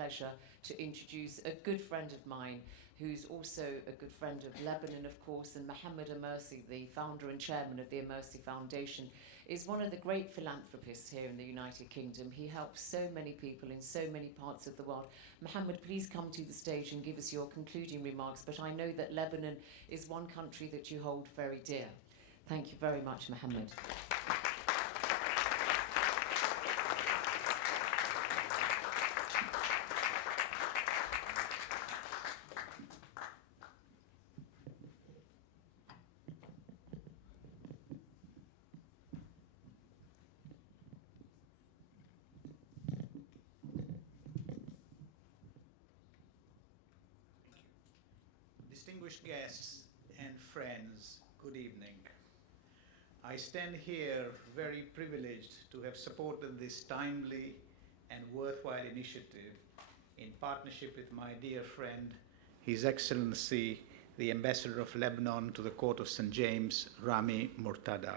pleasure to introduce a good friend of mine who's also a good friend of Lebanon, of course, and Mohamed Amersi, the founder and chairman of the Amersi Foundation, is one of the great philanthropists here in the United Kingdom. He helps so many people in so many parts of the world. Mohamed, please come to the stage and give us your concluding remarks, but I know that Lebanon is one country that you hold very dear. Thank you very much, Mohamed. Distinguished guests and friends, good evening. I stand here very privileged to have supported this timely and worthwhile initiative in partnership with my dear friend, His Excellency, the Ambassador of Lebanon to the Court of St. James, Rami Murtada.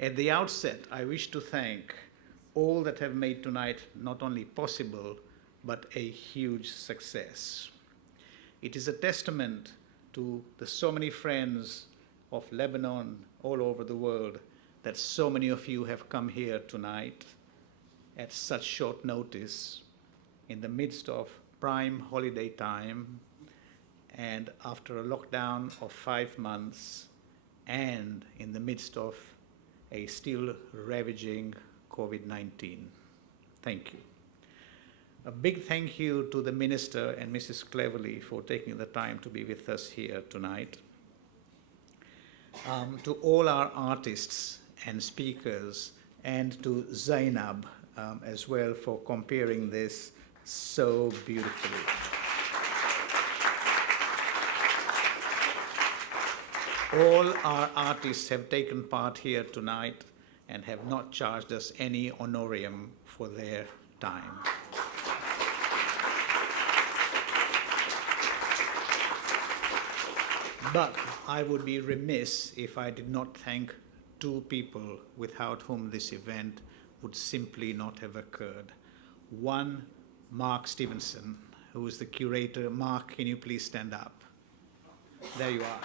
At the outset, I wish to thank all that have made tonight not only possible, but a huge success. It is a testament to the so many friends of Lebanon all over the world that so many of you have come here tonight at such short notice in the midst of prime holiday time and after a lockdown of 5 months and in the midst of a still ravaging COVID-19. Thank you. A big thank you to the Minister and Mrs. Cleverly for taking the time to be with us here tonight. To all our artists and speakers, and to Zainab as well for comparing this so beautifully. All our artists have taken part here tonight and have not charged us any honorarium for their time. But I would be remiss if I did not thank two people without whom this event would simply not have occurred. One, Mark Stevenson, who is the curator. Mark, can you please stand up? There you are.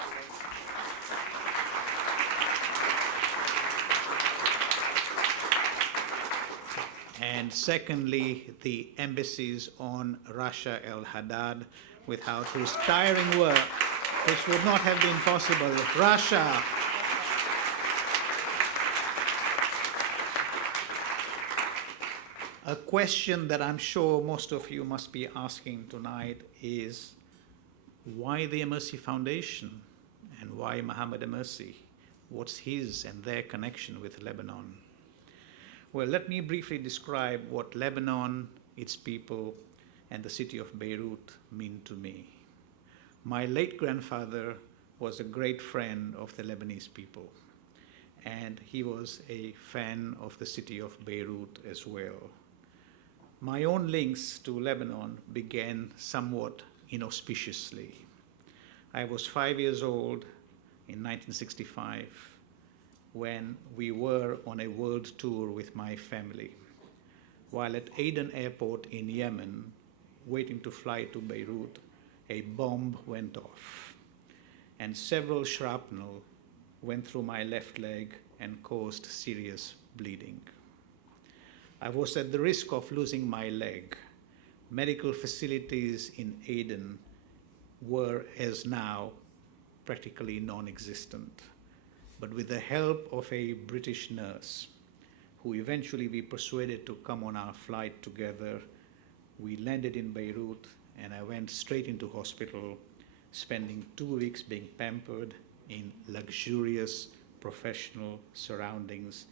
And secondly, the embassies on Rasha El Haddad, without whose tiring work which would not have been possible. Russia. A question that I'm sure most of you must be asking tonight is, why the Amersi Foundation and why Mohamed Amersi? What's his and their connection with Lebanon? Well, let me briefly describe what Lebanon, its people, and the city of Beirut mean to me. My late grandfather was a great friend of the Lebanese people, and he was a fan of the city of Beirut as well. My own links to Lebanon began somewhat inauspiciously. I was 5 years old in 1965 when we were on a world tour with my family. While at Aden Airport in Yemen, waiting to fly to Beirut, a bomb went off, and several shrapnel went through my left leg and caused serious bleeding. I was at the risk of losing my leg. Medical facilities in Aden were, as now, practically non-existent. But with the help of a British nurse, who eventually we persuaded to come on our flight together, we landed in Beirut, and I went straight into hospital, spending 2 weeks being pampered in luxurious professional surroundings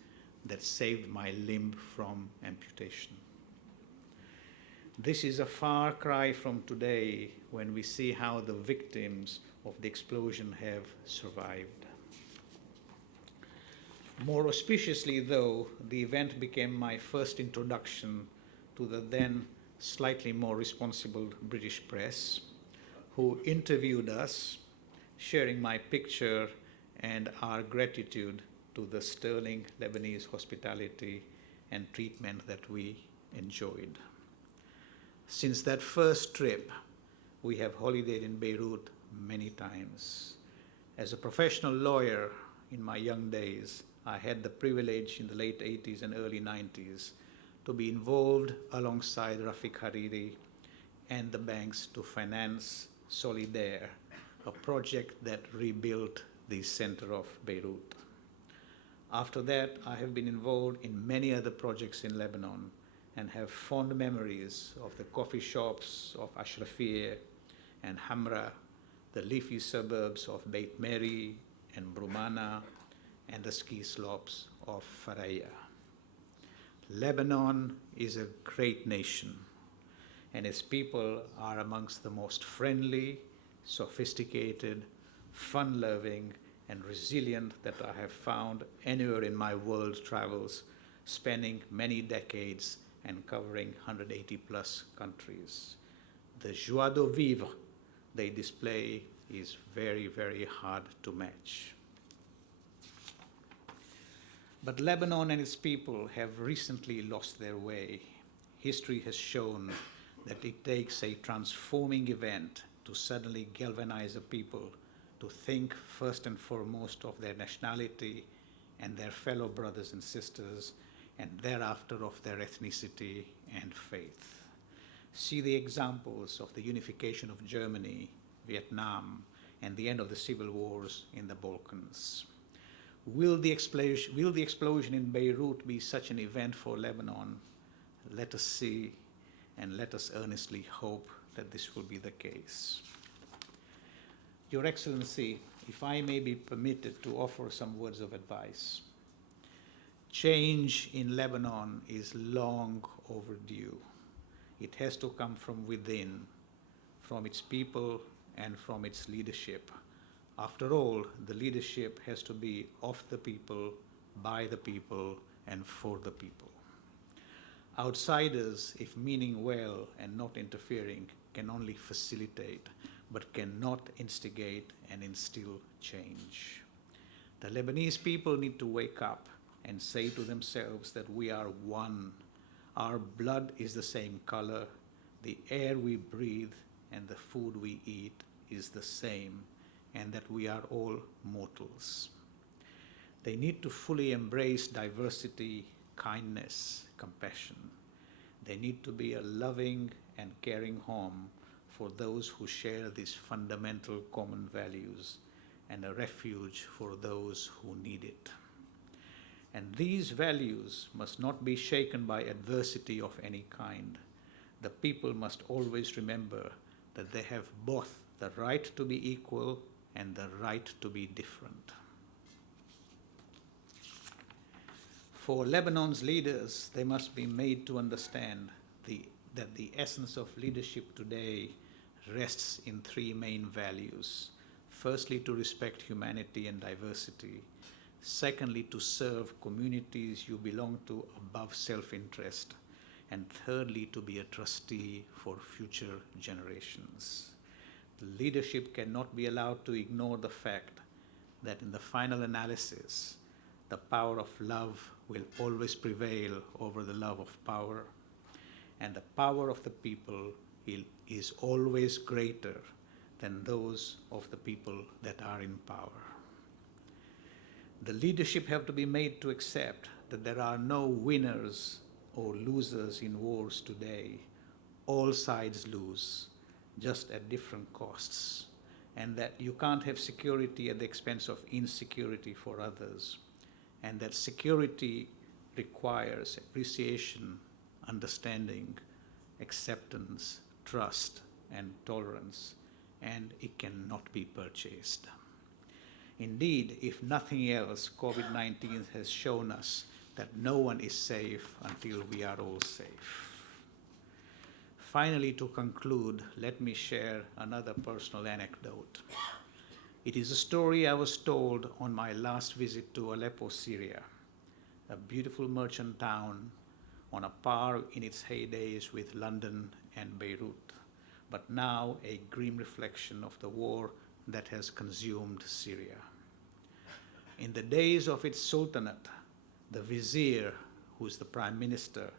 that saved my limb from amputation. This is a far cry from today when we see how the victims of the explosion have survived. More auspiciously, though, the event became my first introduction to the then slightly more responsible British press, who interviewed us, sharing my picture and our gratitude to the sterling Lebanese hospitality and treatment that we enjoyed. Since that first trip, we have holidayed in Beirut many times. As a professional lawyer in my young days, I had the privilege in the late 80s and early 90s to be involved alongside Rafiq Hariri and the banks to finance Solidaire, a project that rebuilt the center of Beirut. After that, I have been involved in many other projects in Lebanon and have fond memories of the coffee shops of Ashrafiyeh and Hamra, the leafy suburbs of Beit Meri and Brumana, and the ski slopes of Faraya. Lebanon is a great nation, and its people are amongst the most friendly, sophisticated, fun-loving, and resilient that I have found anywhere in my world travels, spanning many decades and covering 180 plus countries. The joie de vivre they display is very, very hard to match. But Lebanon and its people have recently lost their way. History has shown that it takes a transforming event to suddenly galvanize a people to think first and foremost of their nationality and their fellow brothers and sisters, and thereafter of their ethnicity and faith. See the examples of the unification of Germany, Vietnam, and the end of the civil wars in the Balkans. Will the explosion in Beirut be such an event for Lebanon? Let us see, and let us earnestly hope that this will be the case. Your Excellency, if I may be permitted to offer some words of advice. Change in Lebanon is long overdue. It has to come from within, from its people and from its leadership. After all, the leadership has to be of the people, by the people, and for the people. Outsiders, if meaning well and not interfering, can only facilitate, but cannot instigate and instill change. The Lebanese people need to wake up and say to themselves that we are one. Our blood is the same color, the air we breathe and the food we eat is the same, and that we are all mortals. They need to fully embrace diversity, kindness, compassion. They need to be a loving and caring home for those who share these fundamental common values, and a refuge for those who need it. And these values must not be shaken by adversity of any kind. The people must always remember that they have both the right to be equal and the right to be different. For Lebanon's leaders, they must be made to understand that the essence of leadership today rests in three main values. Firstly, to respect humanity and diversity. Secondly, to serve communities you belong to above self-interest. And thirdly, to be a trustee for future generations. The leadership cannot be allowed to ignore the fact that in the final analysis, the power of love will always prevail over the love of power, and the power of the people is always greater than those of the people that are in power. The leadership have to be made to accept that there are no winners or losers in wars today. All sides lose, just at different costs, and that you can't have security at the expense of insecurity for others, and that security requires appreciation, understanding, acceptance, trust, and tolerance, and it cannot be purchased. Indeed, if nothing else, COVID-19 has shown us that no one is safe until we are all safe. Finally, to conclude, let me share another personal anecdote. It is a story I was told on my last visit to Aleppo, Syria, a beautiful merchant town on a par in its heydays with London and Beirut, but now a grim reflection of the war that has consumed Syria. In the days of its sultanate, the vizier, who is the prime minister,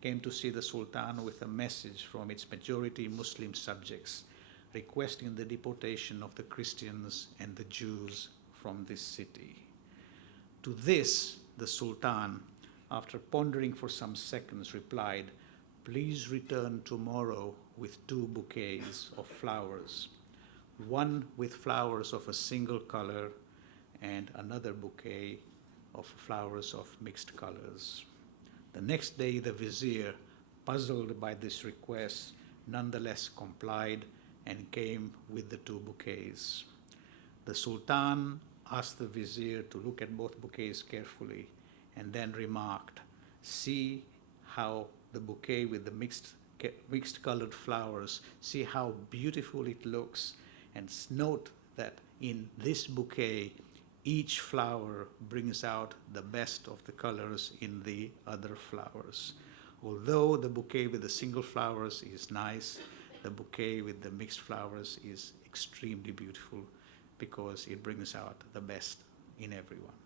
came to see the Sultan with a message from its majority Muslim subjects requesting the deportation of the Christians and the Jews from this city. To this, the Sultan, after pondering for some seconds, replied, "Please return tomorrow with 2 bouquets of flowers, one with flowers of a single color and another bouquet of flowers of mixed colors." The next day, the vizier, puzzled by this request, nonetheless complied and came with the 2 bouquets. The Sultan asked the vizier to look at both bouquets carefully and then remarked, "See how the bouquet with the mixed colored flowers, see how beautiful it looks, and note that in this bouquet, each flower brings out the best of the colors in the other flowers. Although the bouquet with the single flowers is nice, the bouquet with the mixed flowers is extremely beautiful because it brings out the best in everyone."